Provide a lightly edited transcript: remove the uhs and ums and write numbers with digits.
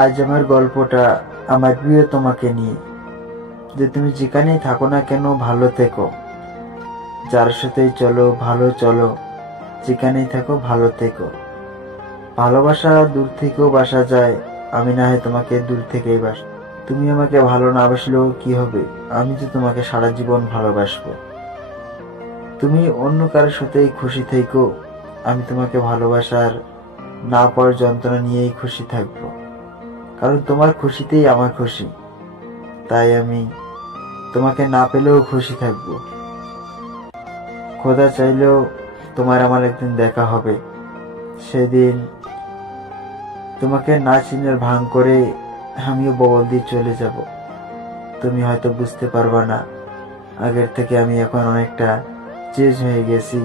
আজ আমার গল্পটা আমার প্রিয় তোমাকে নিয়ে। যে তুমি যেখানেই থাকো না কেন ভালো থেকো, যার সাথেই চলো ভালো চলো, যেখানেই থাকো ভালো থেকো। ভালোবাসা দূর থেকেও বাসা যায়, আমি না হয় তোমাকে দূর থেকেই বাসি। তুমি আমাকে ভালো না বাসলেও কি হবে, আমি তো তোমাকে সারা জীবন ভালোবাসবো। তুমি অন্য কারোর সাথেই খুশি থেকো, আমি তোমাকে ভালোবাসার না পাওয়ার যন্ত্রণা নিয়েই খুশি থাকবো। কারণ তোমার খুশিতেই আমার খুশি, তাই আমি তোমাকে না পেলেও খুশি থাকবো। খোদা চাইলেও তোমার আমার একদিন দেখা হবে। সেদিন তোমাকে না চিনার ভান করে আমিও বগল দিয়ে চলে যাব। তুমি হয়তো বুঝতে পারবা না, আগের থেকে আমি এখন অনেকটা চেঞ্জ হয়ে গেছি।